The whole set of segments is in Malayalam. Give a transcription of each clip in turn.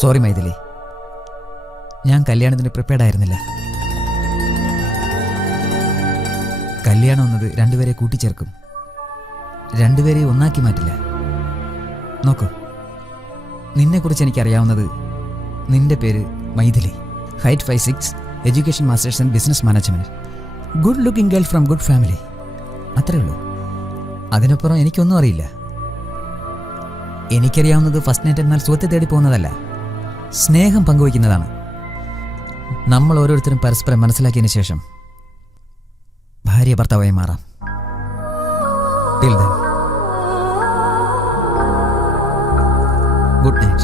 സോറി മൈഥിലി, ഞാൻ കല്യാണത്തിന് പ്രിപ്പയർഡ് ആയിരുന്നില്ല. കല്യാണം എന്നത് രണ്ടുപേരെ കൂട്ടിച്ചേർക്കും, രണ്ടുപേരെ ഒന്നാക്കി മാറ്റില്ല. നോക്കൂ, നിന്നെക്കുറിച്ച് എനിക്കറിയാവുന്നത് നിന്റെ പേര് Maithili, height 5'6", education masters and business management, good looking girl from good family. അത്രേ ഉള്ളൂ. അതിനപ്പുറം എനിക്കൊന്നും അറിയില്ല. എനിക്കറിയാവുന്നത് ഫസ്റ്റ് നൈറ്റ് എന്നാൽ സുഖത്തെ തേടി പോകുന്നതല്ല, സ്നേഹം പങ്കുവയ്ക്കുന്നതാണ്. നമ്മൾ ഓരോരുത്തരും പരസ്പരം മനസ്സിലാക്കിയതിന് ശേഷം ഭാര്യ ഭർത്താവായി മാറാം. Till then, good night.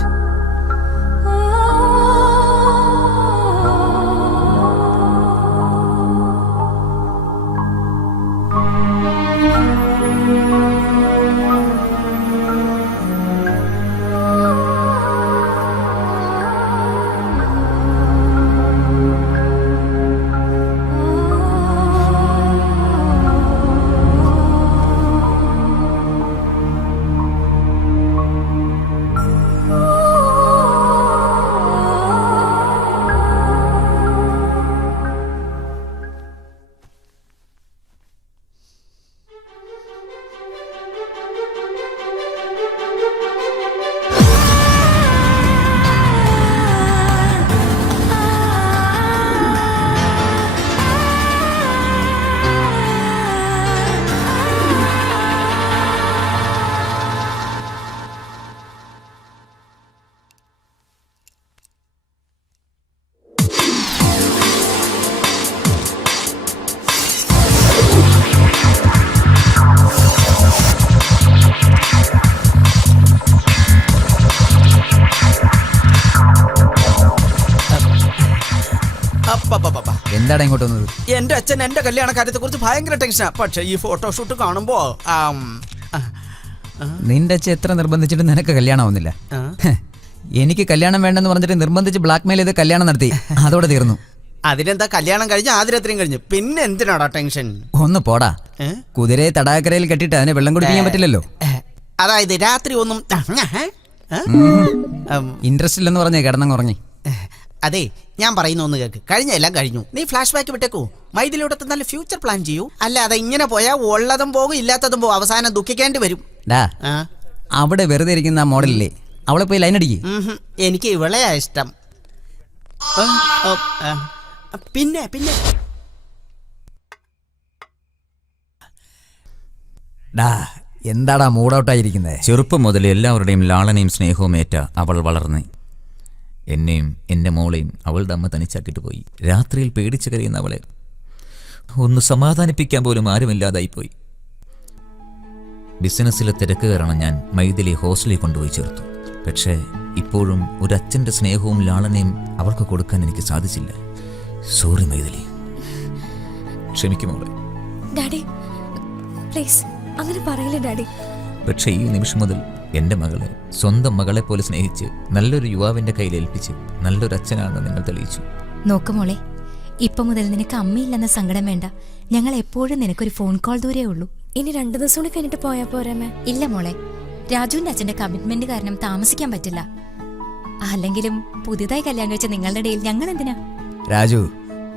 എന്താണ് ഇങ്ങോട്ട് വന്നത്? എന്റെ അച്ഛൻ എന്റെ കല്യാണ കാര്യത്തെ കുറിച്ച് ഭയങ്കര ടെൻഷനാ. പക്ഷെ ഈ ഫോട്ടോഷൂട്ട് കാണുമ്പോ നിന്റെ അച്ഛൻ എത്ര നിർബന്ധിച്ചിട്ട് നിനക്ക് കല്യാണം ആവുന്നില്ല. എനിക്ക് കല്യാണം വേണ്ടെന്ന് പറഞ്ഞിട്ട് നിർബന്ധിച്ച് ബ്ലാക്ക് മെയിൽ ചെയ്ത് കല്യാണം നടത്തി, അതോടെ തീർന്നു. അതിനെന്താ, കല്യാണം കഴിഞ്ഞ് ആദ്യരാത്രിയും കഴിഞ്ഞു, പിന്നെ എന്തിനാടാ ടെൻഷൻ? ഒന്ന് പോടാ. കുതിരയെ തടാകരയിൽ കെട്ടിട്ട് അതിനെ വെള്ളം കുടിപ്പിക്കാൻ പറ്റില്ലല്ലോ. അതായത് രാത്രി ഒന്നും ഇൻട്രസ്റ്റ് ഇല്ലെന്ന് പറഞ്ഞേ കിടന്നങ്ങുറങ്ങി. അതെ, ഞാൻ പറയുന്ന ഒന്ന് കേക്ക്. കഴിഞ്ഞ എല്ലാം കഴിഞ്ഞു, നീ ഫ്ലാഷ് ബാക്ക് വിട്ടേക്കൂ. മൈഥിലിയോടെ നല്ല ഫ്യൂച്ചർ പ്ലാൻ ചെയ്യൂ. അല്ലാതെ ഇങ്ങനെ പോയാൽ ഉള്ളതും പോകും ഇല്ലാത്തതും പോകും, അവസാനം ദുഃഖിക്കേണ്ടി വരും. അവിടെ വെറുതെ ഇരിക്കുന്ന ആ മോഡലില്ലേ, അവളെ പോയി ലൈൻ അടിക്കും. എനിക്ക് ഇവളെയാ ഇഷ്ടം. പിന്നെ പിന്നെ എന്താടാ മൂഡൌട്ടായിരിക്കുന്നത്? ചെറുപ്പം മുതൽ എല്ലാവരുടെയും ലാളനയും സ്നേഹവും ഏറ്റ അവൾ വളർന്ന് എന്നെയും എൻ്റെ മോളെയും അവളുടെ അമ്മ തനിച്ചാക്കിയിട്ട് പോയി. രാത്രിയിൽ പേടിച്ച് കരയുന്ന അവളെ ഒന്ന് സമാധാനിപ്പിക്കാൻ പോലും ആരുമില്ലാതായിപ്പോയി. ബിസിനസ്സിലെ തിരക്ക് കാരണം ഞാൻ മൈഥിലി ഹോസ്റ്റലിൽ കൊണ്ടുപോയി ചേർത്തു. പക്ഷേ ഇപ്പോഴും ഒരു അച്ഛൻ്റെ സ്നേഹവും ലാളനയും അവൾക്ക് കൊടുക്കാൻ എനിക്ക് സാധിച്ചില്ല. സോറി മൈഥിലി, ക്ഷമിക്കുമോളെ. ഡാഡി പ്ലീസ് അങ്ങനെ പറയില്ലേ ഡാഡി. പക്ഷേ ഈ നിമിഷം മുതൽ എൻ്റെ മകളെ സ്വന്തം മകളെ പോലെ സ്നേഹിച്ച് നല്ലൊരു യുവാവിൻ്റെ കയ്യിൽ ഏൽപ്പിച്ച് നല്ലൊരു അച്ഛനാണെന്ന് നിങ്ങൾ തെളിയിച്ചു. നോക്കുമോളെ, ഇപ്പൊ മുതൽ നിനക്ക് അമ്മയില്ലെന്ന സങ്കടം വേണ്ട. ഞങ്ങൾ എപ്പോഴും നിനക്കൊരു ഫോൺ കോൾ ദൂരേ ഉള്ളൂ. ഇനി 2 ദിവസം കൂടി കഴിഞ്ഞിട്ട് പോയാ പോരാമേ? ഇല്ല മോളെ, രാജുവിന്റെ അച്ഛന്റെ കമ്മിറ്റ്മെന്റ് കാരണം താമസിക്കാൻ പറ്റില്ല. അല്ലെങ്കിലും പുതിയതായി കല്യാണം കഴിച്ച നിങ്ങളുടെ ഇടയിൽ ഞങ്ങൾ എന്തിനാ? രാജു,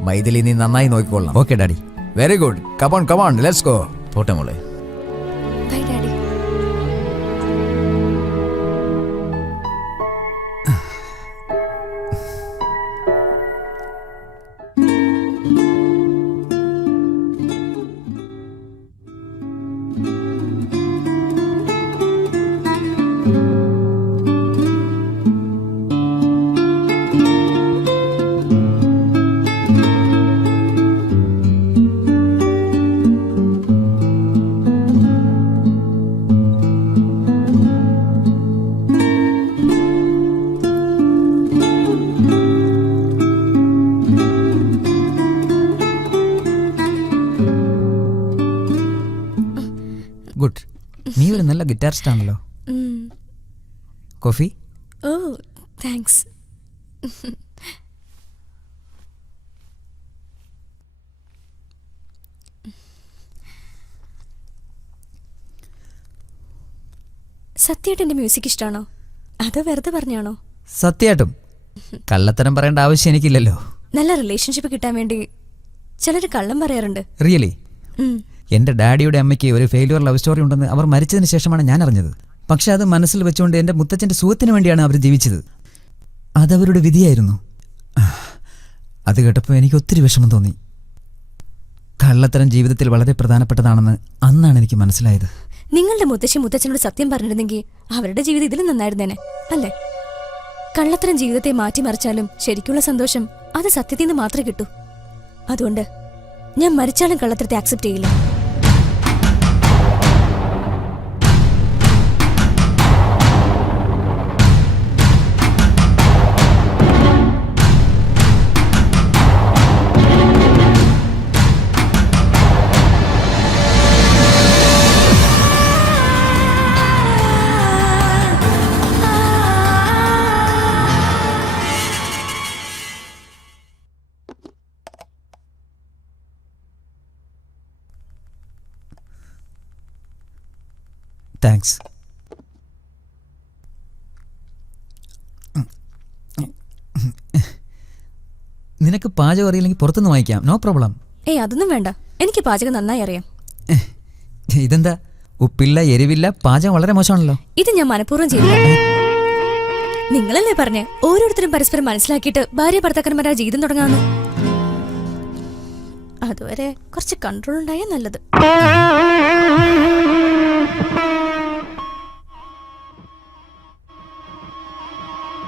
മൈഥിലി നീ നന്നായി നോക്കിക്കൊള്ളാം. Okay daddy, very good. Come on come on, let's go. പോട്ടെ മോളെ. Bye daddy. ഗുഡ്. നീ ഒരു നല്ല ഗിറ്റാറിസ്റ്റ് ആണല്ലോ. കോഫി? Oh thanks. സത്യമായിട്ട് എൻ്റെ മ്യൂസിക് ഇഷ്ടമാണോ അതോ വെറുതെ പറഞ്ഞാണോ? സത്യമായിട്ടും കള്ളത്തരം പറയേണ്ട ആവശ്യം എനിക്കില്ലല്ലോ. നല്ല റിലേഷൻഷിപ്പ് കിട്ടാൻ വേണ്ടി ചിലർ കള്ളം പറയാറുണ്ട്. റിയലി? എൻ്റെ ഡാഡിയുടെ അമ്മയ്ക്ക് ഒരു ഫെയിലുവർ ലവ് സ്റ്റോറി ഉണ്ടെന്ന് അവർ മരിച്ചതിന് ശേഷമാണ് ഞാൻ അറിഞ്ഞത്. പക്ഷെ അത് മനസ്സിൽ വെച്ചുകൊണ്ട് എൻ്റെ മുത്തച്ഛൻ്റെ സുഖത്തിന് വേണ്ടിയാണ് അവർ ജീവിച്ചത്. അതവരുടെ വിധിയായിരുന്നു. അത് കേട്ടപ്പോൾ എനിക്ക് ഒത്തിരി വിഷമം തോന്നി. കള്ളത്തരം ജീവിതത്തിൽ വളരെ പ്രധാനപ്പെട്ടതാണെന്ന് അന്നാണ് എനിക്ക് മനസ്സിലായത്. നിങ്ങളുടെ മുത്തച്ഛനോട് സത്യം പറഞ്ഞിരുന്നെങ്കിൽ അവരുടെ ജീവിതം ഇതിലും നന്നായിരുന്നേനെ അല്ലേ? കള്ളത്തരം ജീവിതത്തെ മാറ്റിമറിച്ചാലും ശരിക്കുള്ള സന്തോഷം അത് സത്യത്തിൽ നിന്ന് മാത്രമേ കിട്ടൂ. അതുകൊണ്ട് ഞാൻ മരിച്ചാലും കള്ളത്തരത്തെ ആക്സെപ്റ്റ് ചെയ്യില്ല. താങ്ക്സ്. നിനക്ക് പാചകം അറിയില്ലെങ്കിൽ പുറത്തുനിന്ന് വാങ്ങിക്കാം, നോ പ്രോബ്ലം. അതൊന്നും വേണ്ട, എനിക്ക് പാചകം നന്നായി അറിയാം. ഇതെന്താ ഉപ്പില്ല എരിവില്ല, പാചകം വളരെ മോശമാണല്ലോ. ഇത് ഞാൻ മനഃപൂർവ്വം ചെയ്തില്ല. നിങ്ങളല്ലേ പറഞ്ഞേ ഓരോരുത്തരും പരസ്പരം മനസ്സിലാക്കിയിട്ട് ഭാര്യ ഭർത്താക്കന്മാരാ ജീവിതം തുടങ്ങാന്ന്. അതുവരെ കുറച്ച് കൺട്രോൾ ഉണ്ടായാൽ നല്ലത്.